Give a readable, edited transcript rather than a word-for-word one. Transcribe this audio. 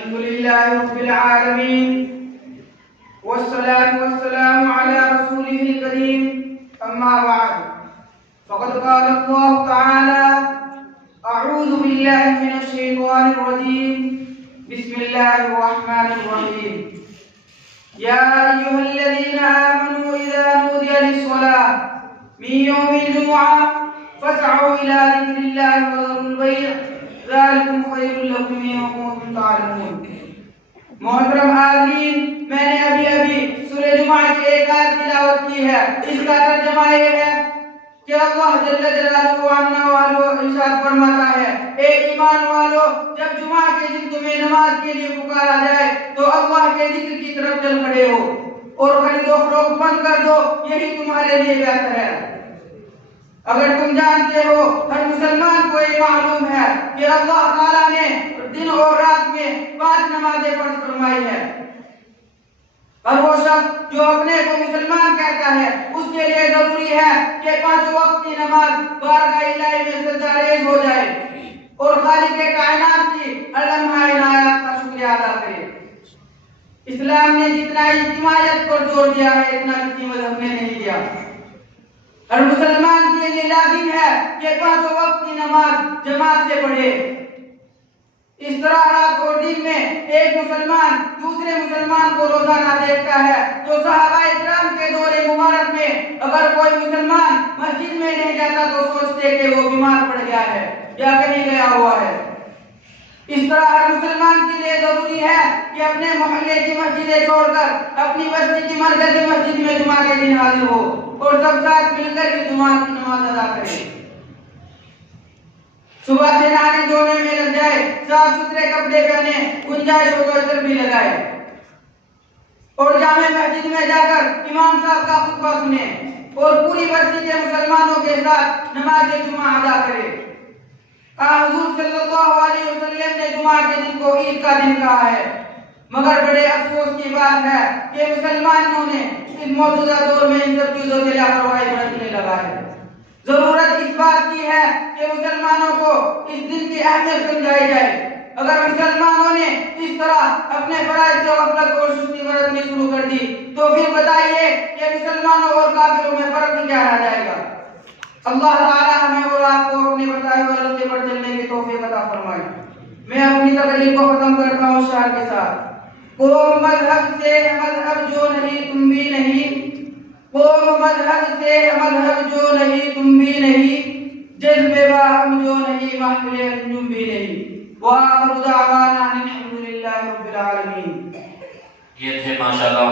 الحمد لله رب العالمين والصلاة والسلام على رسوله الكريم أما بعد فقد قال الله تعالى أعوذ بالله من الشيطان الرجيم بسم الله الرحمن الرحيم يا أيها الذين آمنوا إذا نودي للصلاة من يوم الجمعة فاسعوا إلى ذكر الله وذروا البيع ذلكم خير لكم إن كنتم تعلمون. محترم حاضرین، میں نے ابھی سورہ جمعہ کی ایک آیت تلاوت کی ہے. اس کا ترجمہ یہ ہے کہ اللہ جل جلالہ ارشاد فرماتا ہے، اے ایمان والو، جب جمعہ کے دن تمہیں نماز کے لیے پکارا جائے تو اللہ کے ذکر کی طرف چل کھڑے ہو اور خرید و فروخت بند کر دو، یہی تمہارے لیے بہتر ہے. اگر تم جانتے ہو، ہر مسلمان کو یہ معلوم ہے کہ اللہ تعالیٰ نے دن اور رات میں 5 نمازیں فرض فرمائی ہے. اور وہ شخص جو اپنے کو مسلمان کہتا ہے، اس کے لیے ضروری ہے کہ 5 وقت کی نماز بارگاہ الہی میں سجدہ ریز ہو جائے اور خالق کائنات کی ہر لمحہ عنایات کا شکریہ ادا کرے. اسلام نے جتنا اجتماعیت پر زور دیا ہے اتنا کسی مذہب نے نہیں دیا. ہر مسلمان کے لیے لازم ہے کہ 5 وقت کی نماز جماعت سے پڑھے. اس طرح رات اور دن میں ایک مسلمان دوسرے مسلمان کو روزانہ دیکھتا ہے. تو صحابہ اکرام کے دور مبارک میں اگر کوئی مسلمان مسجد میں نہیں جاتا تو سوچتے کہ وہ بیمار پڑ گیا ہے یا کہیں گیا ہوا ہے. اس طرح ہر مسلمان کے لیے ضروری ہے کہ اپنے محلے کی مسجدیں چھوڑ کر اپنی بستی کی مرکزی مسجد میں جمعہ کے دن حاضر ہو اور سب ساتھ مل کر اس جمعہ کی نماز ادا کرے. صبح سے نہانے دھونے میں لگ جائے، صاف ستھرے کپڑے پہنے، گنجائش ہو تو عطر بھی لگائے اور جامع مسجد میں جا کر امام صاحب کا خطبہ سنے اور پوری بستی کے مسلمانوں کے ساتھ نماز جمعہ ادا کرے. حضور صلی اللہ علیہ وسلم نے جمعہ کے دن کو عید کا دن کہا ہے، مگر بڑے افسوس کی بات ہے کہ مسلمانوں نے اس موجودہ دور میں ان سب چیزوں سے لاپرواہی برتنے لگا ہے. ضرورت اس بات کی ہے کہ مسلمانوں کو اس دن کی اہمیت سمجھائی جائے. اگر مسلمانوں نے اس طرح اپنے فرائض سے غفلت اور سستی برتنی شروع کر دی تو پھر بتائیے کہ مسلمانوں اور کافروں میں فرق کیا رہ جائے گا. اللہ تعالی ہمیں اور آپ کو اپنے بتائے ہوئے راستے پر چلنے کی توفیق عطا فرمائے. میں اپنی تقریر کو ختم کرتا ہوں شعر کے ساتھ. قوم مذہب سے مذہب جو نہیں تم بھی نہیں، قوم مذہب سے مذہب جو نہیں تم بھی نہیں، جذب باہم جو نہیں محفل انجم بھی نہیں. وآخر دعوانا الحمدللہ رب العالمین. یہ تھے ماشاءاللہ